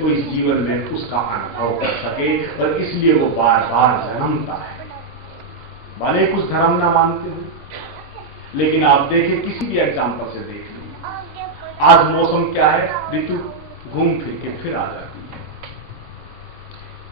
वो इस जीवन में उसका अनुभव कर सके, और इसलिए वो बार बार जन्मता है। भले कुछ धर्म ना मानते हो, लेकिन आप देखें, किसी भी एग्जाम्पल से देख लीजिए, आज मौसम क्या है, ऋतु घूम फिर के फिर आ जाती है।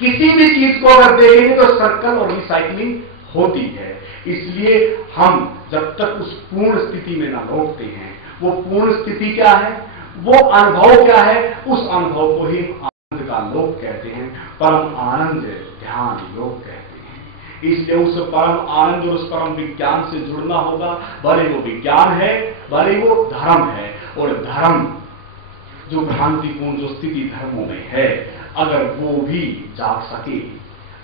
किसी भी चीज को अगर देखेंगे तो सर्कल और रिसाइकलिंग होती है। इसलिए हम जब तक उस पूर्ण स्थिति में ना लौटते हैं, वो पूर्ण स्थिति क्या है, वो अनुभव क्या है, उस अनुभव को ही आनंद का लोक कहते हैं, परम आनंद ध्यान योग कहते हैं। इसलिए उस परम आनंद और उस परम विज्ञान से जुड़ना होगा, भले वो विज्ञान है, भले वो धर्म है। और धर्म जो भ्रांतिपूर्ण जो स्थिति धर्मों में है, अगर वो भी जाग सके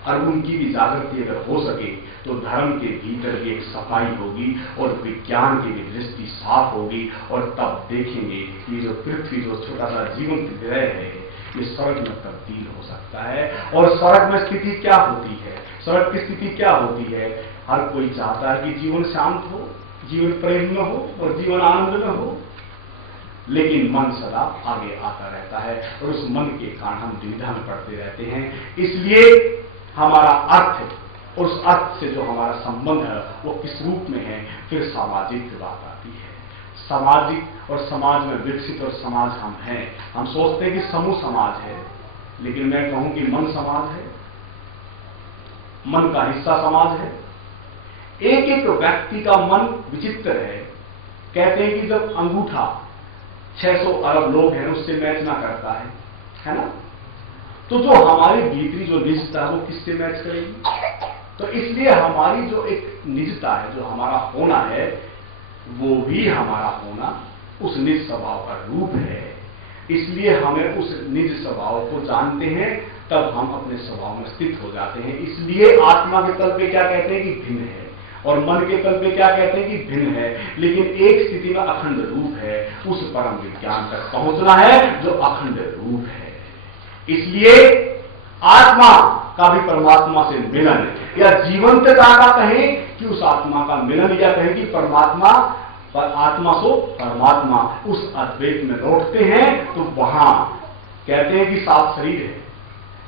और उनकी भी जागृति अगर हो सके, तो धर्म के भीतर भी एक सफाई होगी और विज्ञान की भी दृष्टि साफ होगी। और तब देखेंगे ये जो पृथ्वी, जो छोटा सा जीवन ग्रह है, ये स्वर्ग में तब्दील हो सकता है। और स्वर्ग में स्थिति क्या होती है, स्वर्ग की स्थिति क्या होती है, हर कोई चाहता है कि जीवन शांत हो, जीवन प्रेम में हो और जीवन आनंद में हो, लेकिन मन सदा आगे आता रहता है और उस मन के कारण हम दुविधा में पड़ते रहते हैं। इसलिए हमारा अर्थ और उस अर्थ से जो हमारा संबंध है वो किस रूप में है, फिर सामाजिक बात आती है। सामाजिक और समाज में विकसित और समाज हम हैं। हम सोचते हैं कि समूह समाज है, लेकिन मैं कहूं कि मन समाज है, मन का हिस्सा समाज है। एक एक व्यक्ति का मन विचित्र है। कहते हैं कि जब अंगूठा 600 अरब लोग हैं उससे मैच ना करता है ना, तो जो हमारी भीतरी जो निजता है वो किससे मैच करेगी। तो इसलिए हमारी जो एक निजता है, जो हमारा होना है, वो भी हमारा होना उस निज स्वभाव का रूप है। इसलिए हमें उस निज स्वभाव को जानते हैं, तब हम अपने स्वभाव में स्थित हो जाते हैं। इसलिए आत्मा के तल पे क्या कहते हैं कि भिन्न है, और मन के तल पे क्या कहते हैं कि भिन्न है, लेकिन एक स्थिति में अखंड रूप है। उस परम विज्ञान तक पहुंचना है जो अखंड रूप है। इसलिए आत्मा का भी परमात्मा से मिलन, या जीवंतता का कहें कि उस आत्मा का मिलन, या कहें कि परमात्मा पर आत्मा सो परमात्मा, उस अद्वैत में लौटते हैं, तो वहां कहते हैं कि 7 शरीर है,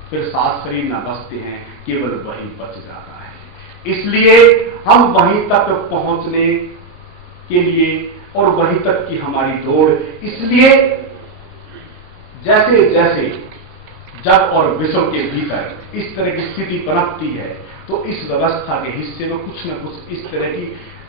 फिर 7 शरीर न बचते हैं, केवल वही बच जाता है। इसलिए हम वहीं तक पहुंचने के लिए और वहीं तक की हमारी दौड़, इसलिए जैसे जैसे जग और विश्व के भीतर इस तरह की स्थिति पनपती है, तो इस व्यवस्था के हिस्से में कुछ न कुछ इस तरह की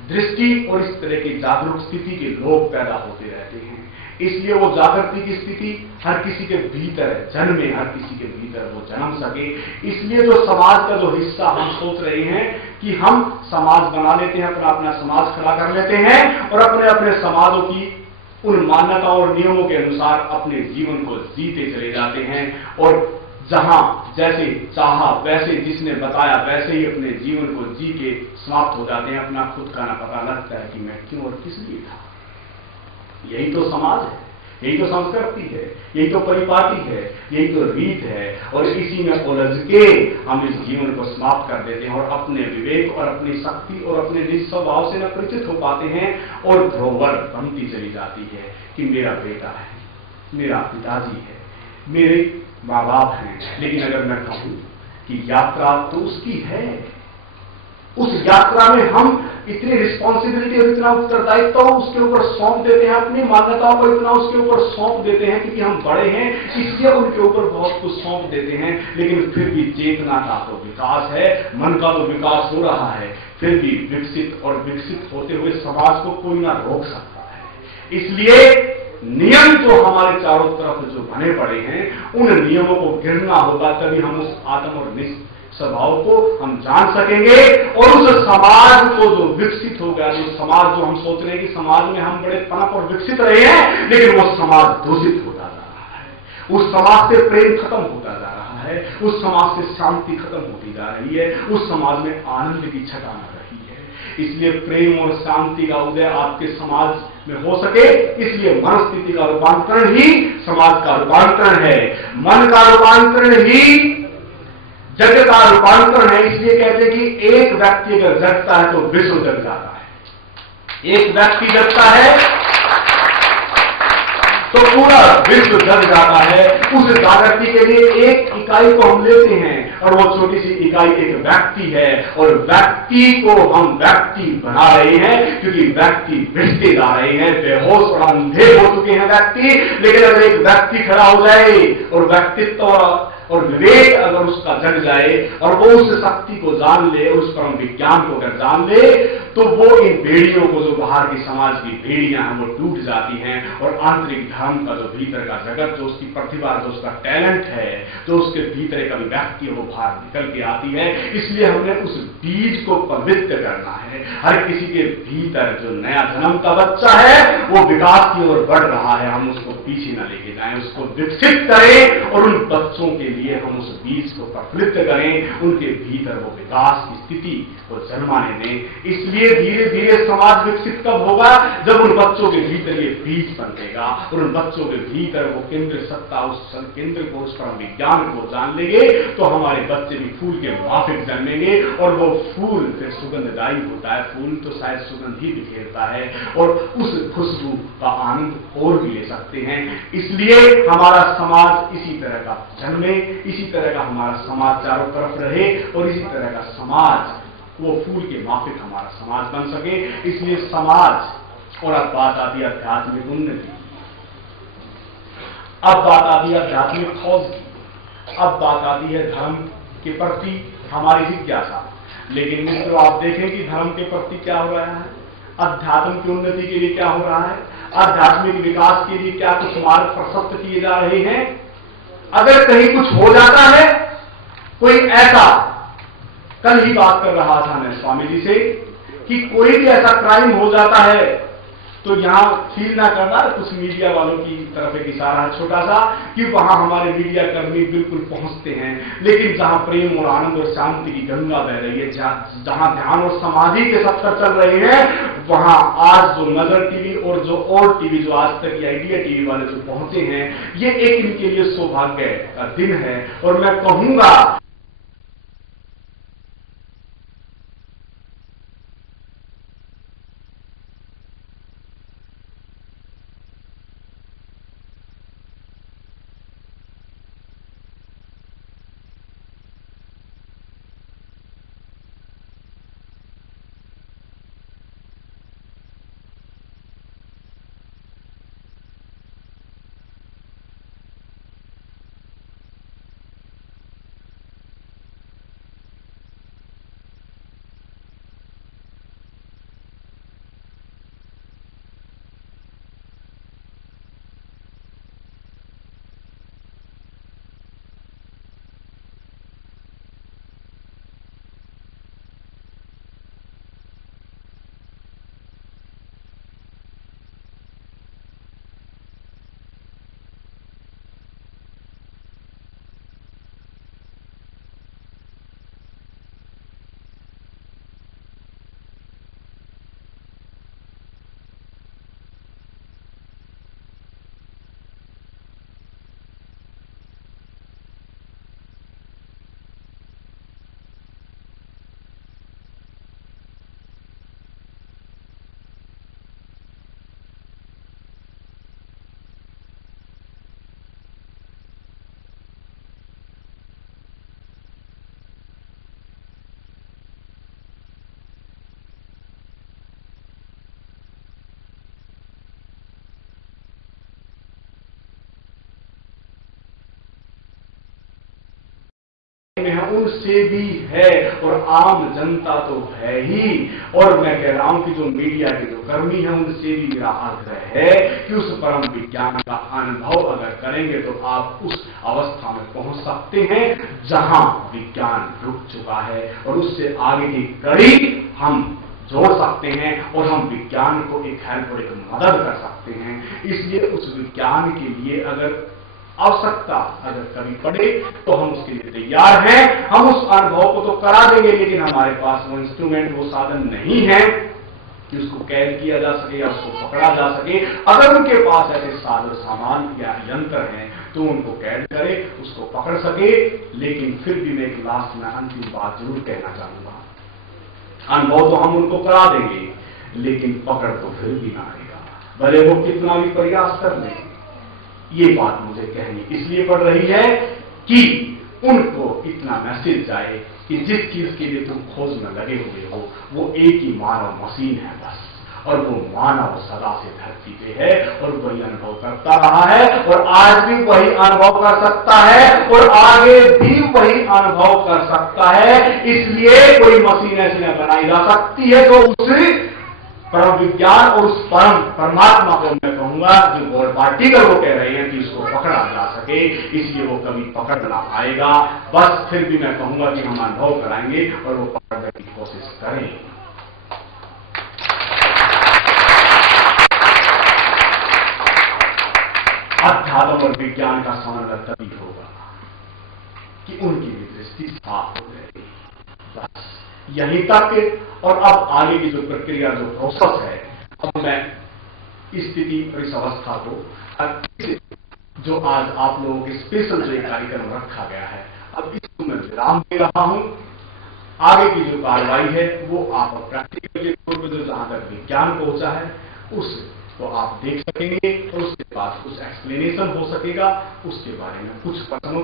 दृष्टि और इस तरह की जागरूक स्थिति के लोग पैदा होते रहते हैं। इसलिए वो जागृति की स्थिति हर किसी के भीतर जन्मे, हर किसी के भीतर वो जन्म सके। इसलिए जो समाज का जो हिस्सा हम सोच रहे हैं कि हम समाज बना लेते हैं, अपना अपना समाज खड़ा कर लेते हैं और अपने अपने समाजों की उन मान्यताओं और नियमों के अनुसार अपने जीवन को जीते चले जाते हैं, और जहां जैसे चाहा वैसे जिसने बताया वैसे ही अपने जीवन को जी के समाप्त हो जाते हैं। अपना खुद का ना पता लगता है कि मैं क्यों और किस लिए था। यही तो समाज है, यही तो संस्कृति है, यही तो परिपाटी है, यही तो रीत है, और इसी में उलझ के हम इस जीवन को समाप्त कर देते हैं और अपने विवेक और अपनी शक्ति और अपने निज स्वभाव से न परिचित हो पाते हैं, और धरोहर बनती चली जाती है कि मेरा बेटा है, मेरा पिताजी है, मेरे माँ बाप हैं। लेकिन अगर मैं कहूं कि यात्रा तो उसकी है, उस यात्रा में हम इतनी रिस्पॉन्सिबिलिटी और इतना उत्तरदायित्व उसके ऊपर सौंप देते हैं, अपनी मान्यताओं को इतना उसके ऊपर सौंप देते हैं, क्योंकि हम बड़े हैं इसलिए उनके ऊपर बहुत कुछ सौंप देते हैं। लेकिन फिर भी चेतना का तो विकास है, मन का तो विकास हो रहा है, फिर भी विकसित और विकसित होते हुए समाज को कोई ना रोक सकता है। इसलिए नियम जो हमारे चारों तरफ जो बने पड़े हैं, उन नियमों को गिरना होगा, तभी हम उस आत्म और निज स्वभाव को हम जान सकेंगे। और उस समाज को जो विकसित हो गया, जो समाज जो हम सोच रहे हैं कि समाज में हम बड़े पनप और विकसित रहे हैं, लेकिन वो समाज दूषित होता जा रहा है। उस समाज से प्रेम खत्म होता जा रहा है, उस समाज से शांति खत्म होती जा रही है, उस समाज में आनंद की छटा न रही है। इसलिए प्रेम और शांति का उदय आपके समाज में हो सके, इसलिए मनस्थिति का रूपांतरण ही समाज का रूपांतरण है, मन का रूपांतरण ही जग का रूपांतरण है। इसलिए कहते हैं कि एक व्यक्ति अगर जगता है तो विश्व जग जाता है। एक व्यक्ति जगता है तो पूरा विश्व जग जाता है। उस जागृति के लिए एक इकाई को हम लेते हैं और वो छोटी सी इकाई एक व्यक्ति है, और व्यक्ति को हम व्यक्ति बना रहे हैं क्योंकि व्यक्ति बिछते जा रहे हैं, बेहोश और अंधे हो चुके हैं व्यक्ति। लेकिन अगर एक व्यक्ति खड़ा हो जाए और व्यक्तित्व और विवेक अगर उसका जग जाए और वो उस शक्ति को जान ले, उस परम विज्ञान को अगर जान ले, तो वो इन बेड़ियों को, जो बाहर की समाज की बेड़ियां हैं, वो टूट जाती हैं और आंतरिक धर्म का जो भीतर का जगत, जो उसकी प्रतिभा, जो उसका टैलेंट है, जो उसके भीतर एक अभिव्यक्ति है, वो बाहर निकल के आती है। इसलिए हमने उस बीज को पवित्र करना है। हर किसी के भीतर जो नया जन्म का बच्चा है वो विकास की ओर बढ़ रहा है, हम उसको पीछे न लेके जाएं, उसको विकसित करें और उन बच्चों के लिए हम उस बीज को प्रफुल्लित करें, उनके भीतर वो विकास की स्थिति को जन्माने दें। इसलिए धीरे धीरे समाज विकसित कब होगा? जब उन बच्चों के भीतर ये बीज बनेगा और उन बच्चों के भीतर वो केंद्र सत्ता, उस केंद्र को, उस परम विज्ञान को जान लेंगे, तो हमारे बच्चे भी फूल के माफिक जन्मेंगे और वो फूल फिर सुगंधदायी होता है। फूल तो शायद सुगंध ही बिखेरता है और उस खुशबू का आनंद और भी ले सकते हैं। इसलिए हमारा समाज इसी तरह का जन्मे, इसी तरह का हमारा समाज चारों तरफ रहे और इसी तरह का समाज, वो फूल के माफिक हमारा समाज बन सके। इसलिए समाज, और अब बात आती है आध्यात्मिक उन्नति, अब बात आती है आध्यात्मिक खोज की, अब बात आती है धर्म के प्रति हमारी जिज्ञासा। लेकिन मित्रों, आप देखें कि धर्म के प्रति क्या हो रहा है, अध्यात्म की उन्नति के लिए क्या हो रहा है, आध्यात्मिक विकास के लिए क्या कुछ मार्ग प्रशस्त किए जा रहे हैं। अगर कहीं कुछ हो जाता है, कोई ऐसा, कल ही बात कर रहा था मैं स्वामी जी से कि कोई भी ऐसा क्राइम हो जाता है तो यहां फील ना करना, कुछ मीडिया वालों की तरफ एक इशारा है छोटा सा कि वहां हमारे मीडिया कर्मी बिल्कुल पहुंचते हैं, लेकिन जहां प्रेम और आनंद और शांति की गंगा बह रही है, जहां ध्यान और समाधि के सत्तर चल रहे हैं, वहां आज जो नजर टीवी और जो और टीवी, जो आज तक आइडिया टीवी वाले जो पहुंचे हैं, ये एक इनके लिए सौभाग्य का दिन है। और मैं कहूंगा उनसे भी है और आम जनता तो है ही। और मैं कह रहा हूं कि जो मीडिया के जो कर्मी हैं, उनसे भी मेरा आग्रह है कि उस परम विज्ञान का अनुभव अगर करेंगे तो आप उस अवस्था में पहुंच सकते हैं जहां विज्ञान रुक चुका है, और उससे आगे की कड़ी हम जोड़ सकते हैं और हम विज्ञान को एक हेल्प और एक मदद कर सकते हैं। इसलिए उस विज्ञान के लिए अगर आवश्यकता अगर कभी पड़े तो हम उसके लिए तैयार हैं। हम उस अनुभव को तो करा देंगे, लेकिन हमारे पास वो इंस्ट्रूमेंट, वो साधन नहीं है कि उसको कैद किया जा सके या उसको पकड़ा जा सके। अगर उनके पास ऐसे साधन सामान या यंत्र हैं तो उनको कैद करे, उसको पकड़ सके। लेकिन फिर भी मैं एक लास्ट में अंतिम बात जरूर कहना चाहूंगा, अनुभव तो हम उनको करा देंगे, लेकिन पकड़ तो फिर भी ना आएगा, भले वो कितना भी प्रयास कर लें। ये बात मुझे कहनी इसलिए पड़ रही है कि उनको इतना मैसेज जाए कि जिस चीज के लिए तुम खोज में लगे हुए हो वो एक ही मानव मशीन है बस, और वो मानव सदा से धरती पे है और वही अनुभव करता रहा है और आज भी वही अनुभव कर सकता है और आगे भी वही अनुभव कर सकता है। इसलिए कोई मशीन ऐसी न बनाई जा सकती है तो उस परम विज्ञान और उस परम परमात्मा को मैं कहूंगा जो गॉड पार्टिकल वो कह रहे हैं कि उसको पकड़ा जा सके, इसलिए वो कभी पकड़ ना पाएगा। बस फिर भी मैं कहूंगा कि हम अनुभव कराएंगे और वो पकड़ने की कोशिश करें। अध्यात्म और विज्ञान का समन्वय तभी होगा कि उनकी भी दृष्टि साफ हो जाएगी। बस यहीं तक। और अब आगे की जो प्रक्रिया जो प्रोसेस है, अब मैं स्थिति और इस अवस्था को जो आज आप लोगों के स्पेशल जो कार्यक्रम रखा गया है, अब इसको मैं विराम दे रहा हूं। आगे की जो कार्रवाई है वो आप प्रैक्टिकल के तौर पर जो जहां तक विज्ञान पहुंचा है उस तो आप देख सकेंगे और उसके बाद कुछ एक्सप्लेनेशन हो सकेगा, उसके बारे में कुछ प्रश्नों